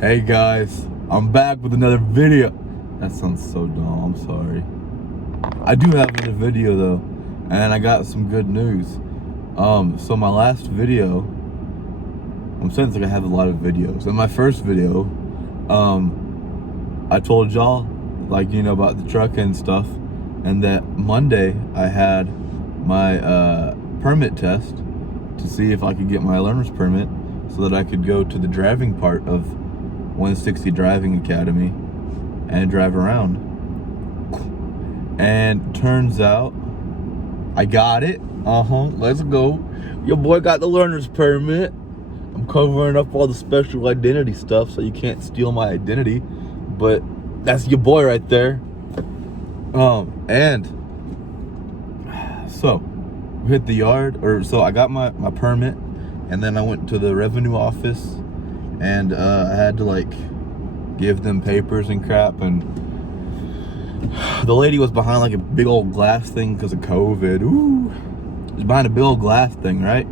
Hey guys, I'm back with another video. That sounds so dumb, I'm sorry. I do have another video though, and I got some good news. So my last video, I'm saying it's like I have a lot of videos. In my first video, I told y'all, like, you know, about the truck and stuff, and that Monday I had my permit test to see if I could get my learner's permit so that I could go to the driving part of 160 Driving Academy and drive around. And turns out I got it. Let's go. Your boy got the learner's permit. I'm covering up all the special identity stuff so you can't steal my identity, but that's your boy right there. And so we hit the yard, so I got my permit, and then I went to the revenue office, and I had to like give them papers and crap, and the lady was behind like a big old glass thing because of COVID. Ooh, she was behind a big old glass thing, right?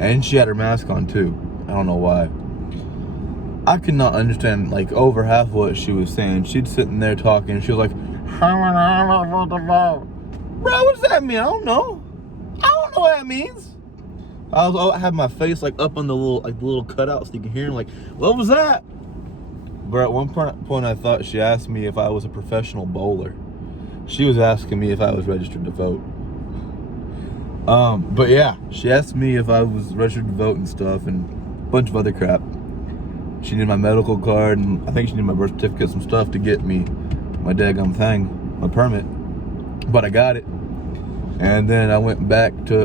And she had her mask on too. I don't know why. I could not understand like over half of what she was saying. She'd sitting there talking, she was like, bro, what does that mean? I don't know what that means. I had my face like up on the little cutout so you can hear him, like, what was that? But at one point I thought she asked me if I was a professional bowler. She was asking me if I was registered to vote. But yeah, she asked me if I was registered to vote and stuff, and a bunch of other crap. She needed my medical card, and I think she needed my birth certificate, some stuff to get me my daggum thing, my permit. But I got it. And then I went back to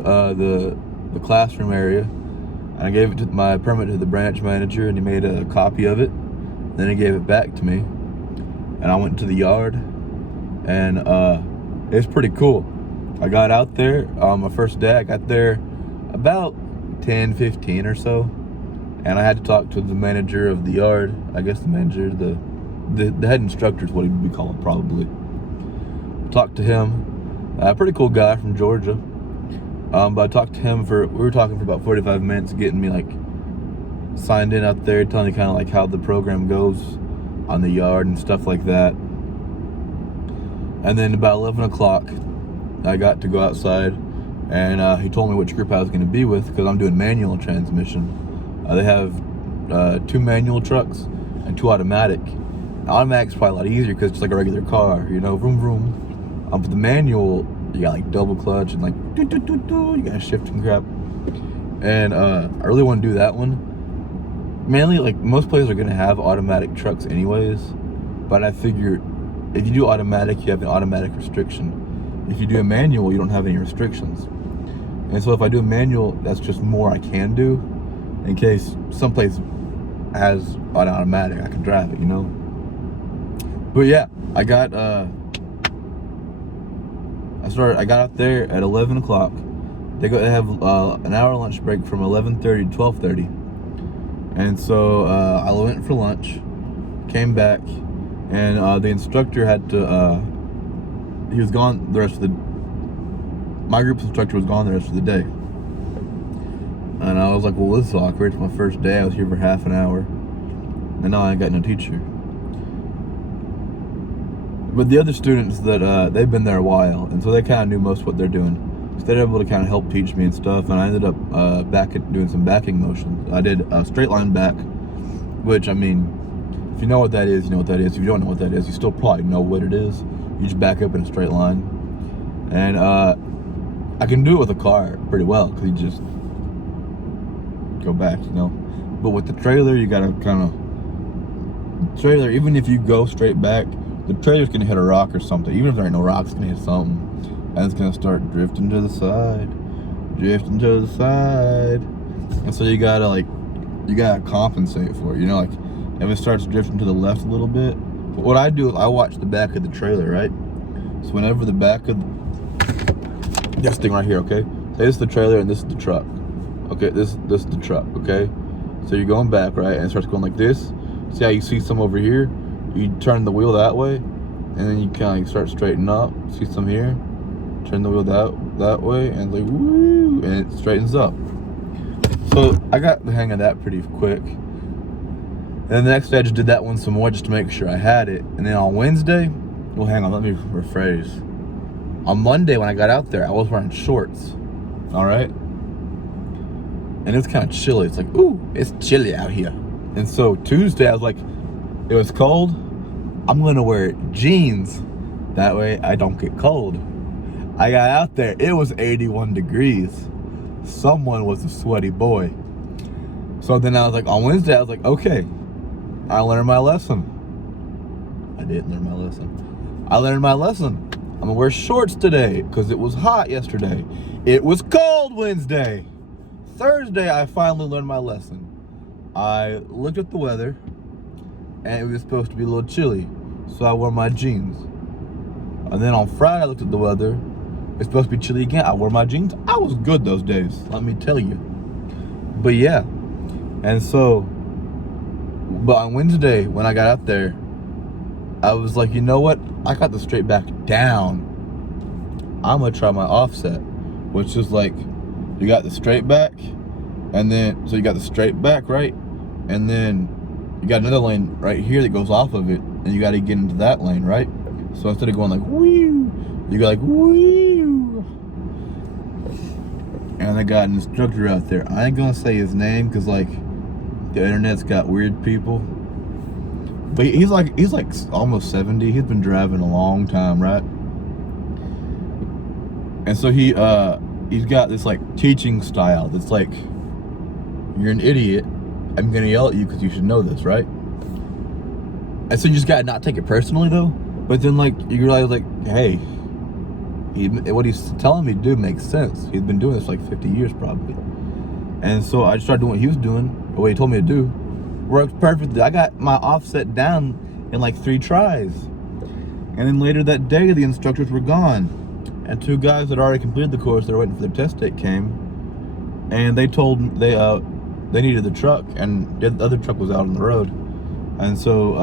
the classroom area, and I gave my permit to the branch manager, and he made a copy of it. Then he gave it back to me, and I went to the yard, and it's pretty cool. I got out there, my first day, I got there about 10:15 or so, and I had to talk to the manager of the yard. I guess the manager, the head instructor is what he'd be called probably. Talked to him, a pretty cool guy from Georgia. But I talked to him we were talking for about 45 minutes, getting me like signed in out there, telling me kind of like how the program goes on the yard and stuff like that. And then about 11 o'clock, I got to go outside, and he told me which group I was going to be with, because I'm doing manual transmission. They have 2 manual trucks and 2 automatic. Automatic's probably a lot easier because it's like a regular car, you know, vroom vroom. But the manual, you got like double clutch and like you got shift and crap. And I really want to do that one. Mainly, like, most places are going to have automatic trucks anyways, but I figure if you do automatic, you have an automatic restriction. If you do a manual, you don't have any restrictions. And so if I do a manual, that's just more I can do in case someplace has an automatic, I can drive it, you know. But yeah, I got out there at 11 o'clock. They have an hour lunch break from 11:30 to 12:30. And so I went for lunch, came back, and the instructor had to, he was gone the rest of my group's instructor was gone the rest of the day. And I was like, well, this is awkward. It's my first day. I was here for half an hour, and now I ain't got no teacher. But the other students that they've been there a while, and so they kind of knew most of what they're doing. So they're able to kind of help teach me and stuff, and I ended up doing some backing motions. I did a straight line back, which, I mean, if you know what that is, you know what that is. If you don't know what that is, you still probably know what it is. You just back up in a straight line. And I can do it with a car pretty well, because you just go back, you know. But with the trailer, you gotta even if you go straight back, the trailer's gonna hit a rock or something. Even if there ain't no rocks, it's gonna hit something. And it's gonna start drifting to the side. And so you gotta compensate for it, you know, like if it starts drifting to the left a little bit. But what I do is I watch the back of the trailer, right? So whenever the back of this thing right here, okay? Say this is the trailer and this is the truck. Okay, this is the truck, okay? So you're going back, right? And it starts going like this. See how you see some over here? You turn the wheel that way, and then you kind of start straightening up. See some here? Turn the wheel that way, and like woo, and it straightens up. So I got the hang of that pretty quick. then the next day I just did that one some more just to make sure I had it. And then on Wednesday, well, hang on, let me rephrase. On Monday when I got out there, I was wearing shorts, all right? And it was kind of chilly. It's like, ooh, it's chilly out here. And so Tuesday, I was like, it was cold. I'm gonna wear jeans. That way I don't get cold. I got out there, it was 81 degrees. Someone was a sweaty boy. So then I was like, on Wednesday, I was like, okay, I learned my lesson. I didn't learn my lesson. I learned my lesson. I'm gonna wear shorts today because it was hot yesterday. It was cold Wednesday. Thursday, I finally learned my lesson. I looked at the weather and it was supposed to be a little chilly, so I wore my jeans. And then on Friday, I looked at the weather. It's supposed to be chilly again. I wore my jeans. I was good those days, let me tell you. But yeah, and so, but on Wednesday, when I got out there, I was like, you know what? I got the straight back down. I'm gonna try my offset, which is like, you got the straight back, and then, so you got the straight back, right? And then you got another lane right here that goes off of it, and you gotta get into that lane, right? So instead of going like, woo, you go like, woo. And I got an instructor out there. I ain't gonna say his name, cause like, the internet's got weird people. But he's like almost 70. He's been driving a long time, right? And so he's got this like teaching style that's like, you're an idiot. I'm gonna yell at you because you should know this, right? And so you just gotta not take it personally though. But then like you realize like, hey, what he's telling me to do makes sense. He's been doing this for like 50 years probably. And so I just started doing what he was doing, or what he told me to do. Worked perfectly. I got my offset down in like 3 tries. And then later that day, the instructors were gone. And 2 guys that already completed the course, they were waiting for their test date came. And they told me they needed the truck, and the other truck was out on the road. And so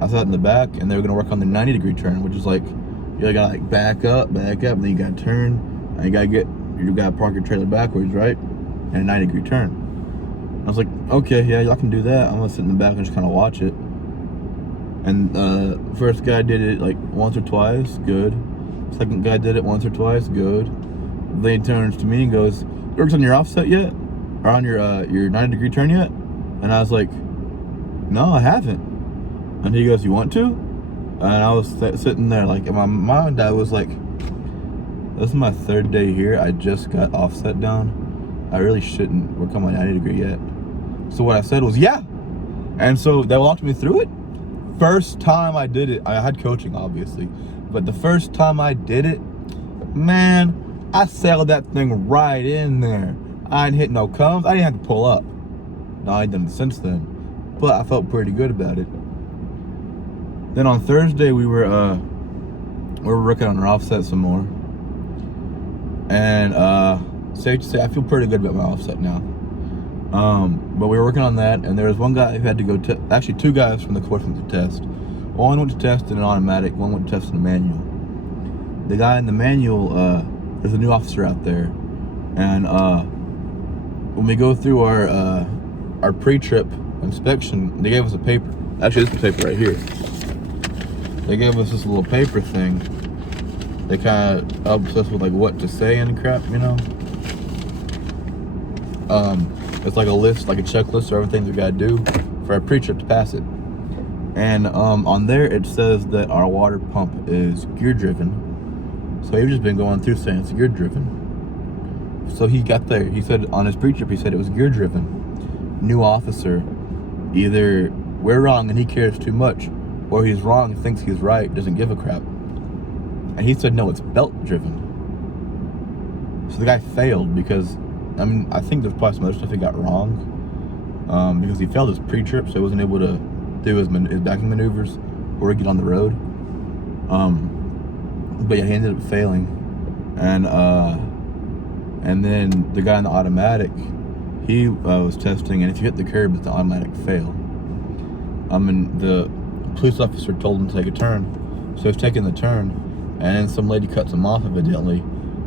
I sat in the back, and they were gonna work on the 90-degree turn, which is like, you gotta like back up, and then you gotta turn, and you gotta park your trailer backwards, right? And a 90-degree turn. I was like, okay, yeah, y'all can do that. I'm gonna sit in the back and just kind of watch it. And first guy did it like once or twice, good. Second guy did it once or twice, good. Then he turns to me and goes, "You worked on your offset yet? Or on your 90-degree turn yet?" And I was like, "No, I haven't." And he goes, "You want to?" And I was sitting there like, in my mind, I was like, this is my 3rd day here. I just got offset down. I really shouldn't work on my 90-degree yet. So what I said was, yeah. And so they walked me through it. First time I did it, I had coaching obviously, but the first time I did it, man, I sailed that thing right in there. I didn't hit no cones. I didn't have to pull up. No, I ain't done it since then, but I felt pretty good about it. Then on Thursday we were working on our offset some more, and safe to say I feel pretty good about my offset now. But we were working on that, and there was one guy who had to go actually 2 guys from the course went to test. One went to test in an automatic, one went to test in a manual. The guy in the manual, there's a new officer out there, and when we go through our pre-trip inspection, they gave us a paper. Actually, this is the paper right here. They gave us this little paper thing. They kind of helps us with like what to say and crap, you know. It's like a list, like a checklist of everything we gotta do for our pre-trip to pass it. And on there it says that our water pump is gear driven. So we've just been going through saying it's gear driven. So he got there. He said on his pre-trip, he said it was gear driven. New officer, either we're wrong and he cares too much, or he's wrong, thinks he's right, doesn't give a crap. And he said no, it's belt driven. So the guy failed because, I mean, I think there's probably some other stuff he got wrong, because he failed his pre-trip, so he wasn't able to do his backing maneuvers or get on the road. But yeah, he ended up failing, and then the guy in the automatic, he was testing, and if you hit the curb, it's an automatic fail. And the police officer told him to take a turn, so he's taking the turn, and then some lady cuts him off evidently.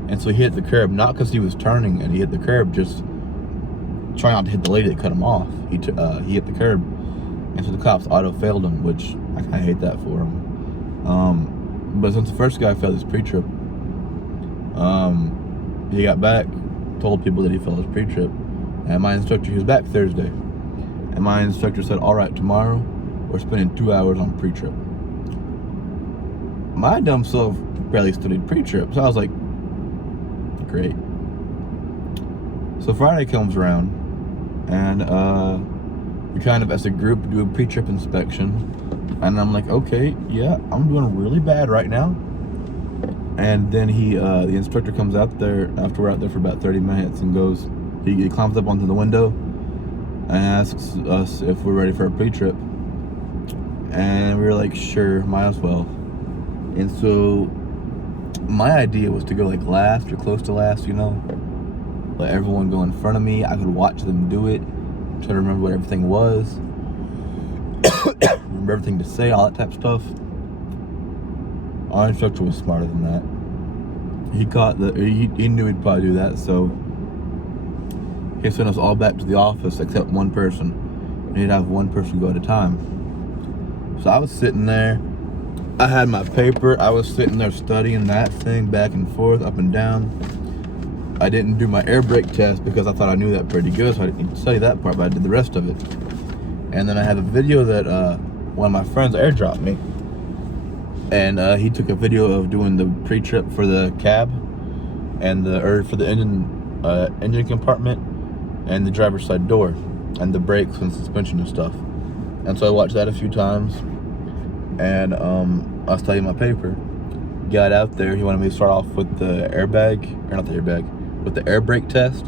And so he hit the curb, not because he was turning, and he hit the curb just trying not to hit the lady that cut him off. He hit the curb, And so the cops auto-failed him, which I kind of hate that for him. But since the first guy failed his pre-trip, he got back, told people that he failed his pre-trip, and my instructor, he was back Thursday, and my instructor said, all right, tomorrow, we're spending 2 hours on pre-trip. My dumb self barely studied pre-trip, so I was like, great. So Friday comes around, and we kind of, as a group, do a pre-trip inspection, and I'm like, okay, yeah, I'm doing really bad right now. And then the instructor comes out there after we're out there for about 30 minutes and goes, he climbs up onto the window and asks us if we're ready for a pre-trip. And we were like, sure, might as well. And so my idea was to go like last or close to last, you know, let everyone go in front of me. I could watch them do it, try to remember what everything was, remember everything to say, all that type of stuff. Our instructor was smarter than that. He knew he'd probably do that, so he sent us all back to the office except one person. And he'd have one person go at a time. So I was sitting there, I had my paper, I was sitting there studying that thing back and forth, up and down. I didn't do my air brake test because I thought I knew that pretty good, so I didn't study that part, but I did the rest of it. And then I have a video that one of my friends airdropped me. And he took a video of doing the pre-trip for the cab and for the engine compartment and the driver's side door and the brakes and suspension and stuff. And so I watched that a few times, and I was studying my paper. Got out there, he wanted me to start off with the with the air brake test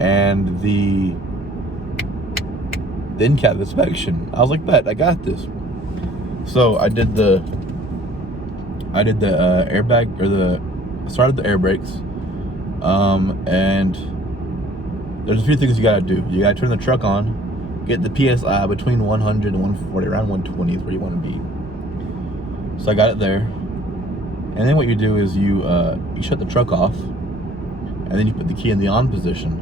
and the in-cab inspection. I was like, bet, I got this. So I did the airbag, or started the air brakes, and there's a few things you gotta do. You gotta turn the truck on, get the PSI between 100 and 140, around 120 is where you want to be. So I got it there, and then what you do is you shut the truck off, and then you put the key in the on position,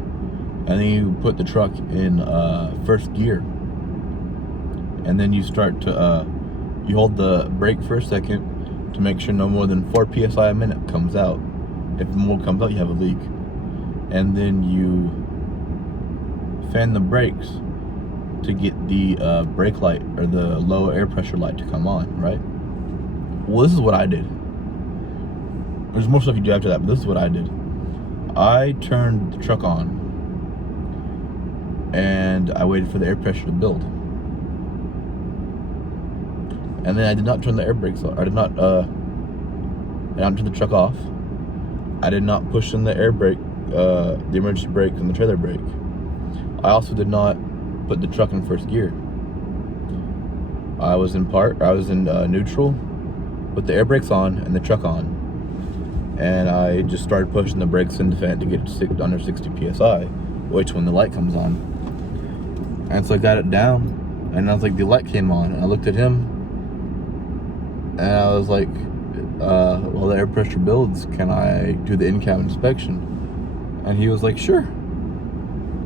and then you put the truck in first gear, and then you start to you hold the brake for a second to make sure no more than 4 PSI a minute comes out. If more comes out, you have a leak. And then you fan the brakes to get the brake light, or the low air pressure light, to come on, right? Well, this is what I did. There's more stuff you do after that, but this is what I did. I turned the truck on, and I waited for the air pressure to build. And then I did not turn the air brakes on. I did not turn the truck off. I did not push in the air brake, the emergency brake and the trailer brake. I also did not put the truck in first gear. I was in neutral with the air brakes on and the truck on. And I just started pushing the brakes in the fan to get it to under 60 PSI, which when the light comes on. And so I got it down, and I was like, the light came on, and I looked at him, and I was like, while the air pressure builds, can I do the in-cab inspection? And he was like, sure.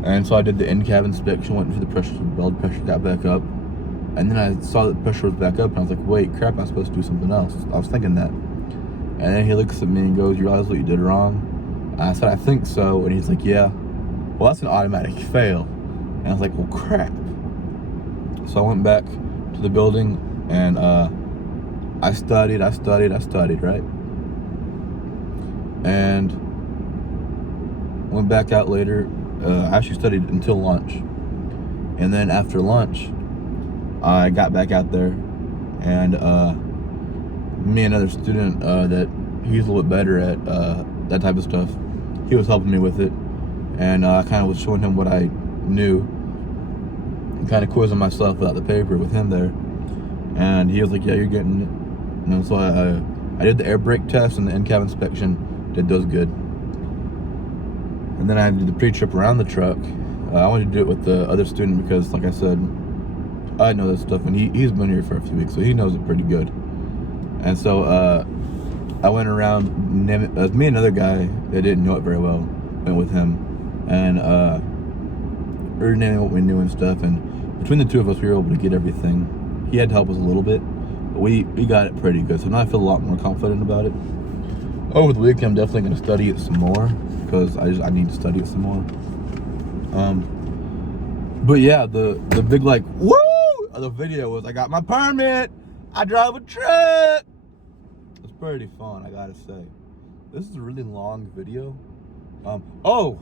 And so I did the in-cab inspection, went for the pressure build, pressure got back up. And then I saw that the pressure was back up, and I was like, wait, crap, I'm supposed to do something else. I was thinking that. And then he looks at me and goes, you realize what you did wrong? And I said, I think so. And he's like, yeah. Well, that's an automatic fail. And I was like, well, crap. So I went back to the building, and I studied, right? And went back out later. I actually studied until lunch. And then after lunch, I got back out there, and me and another student that he's a little bit better at that type of stuff, he was helping me with it. And I kind of was showing him what I knew, and kind of quizzing myself without the paper with him there. And he was like, yeah, you're getting it. And so I did the air brake test and the in-cab inspection, did those good. And then I did the pre-trip around the truck. I wanted to do it with the other student because, like I said, I know this stuff, and he's been here for a few weeks, so he knows it pretty good. And so I went around, me and another guy that didn't know it very well, went with him, and we were naming what we knew and stuff, and between the two of us, we were able to get everything. He had to help us a little bit, but we got it pretty good. So now I feel a lot more confident about it. Over the weekend, I'm definitely going to study it some more because I need to study it some more. But yeah, the big like woo of the video was I got my permit. I drive a truck. It's pretty fun, I gotta say. This is a really long video. Oh,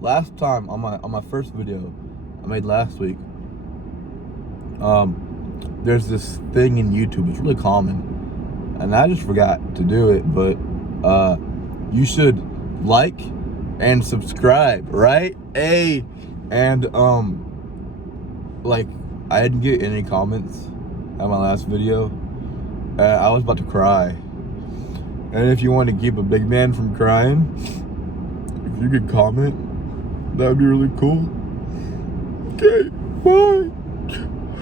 last time on my first video I made last week. There's this thing in YouTube. It's really common, and I just forgot to do it. But you should like and subscribe, right? And like I didn't get any comments on my last video. I was about to cry. And if you want to keep a big man from crying, if you could comment, that would be really cool. Okay, bye.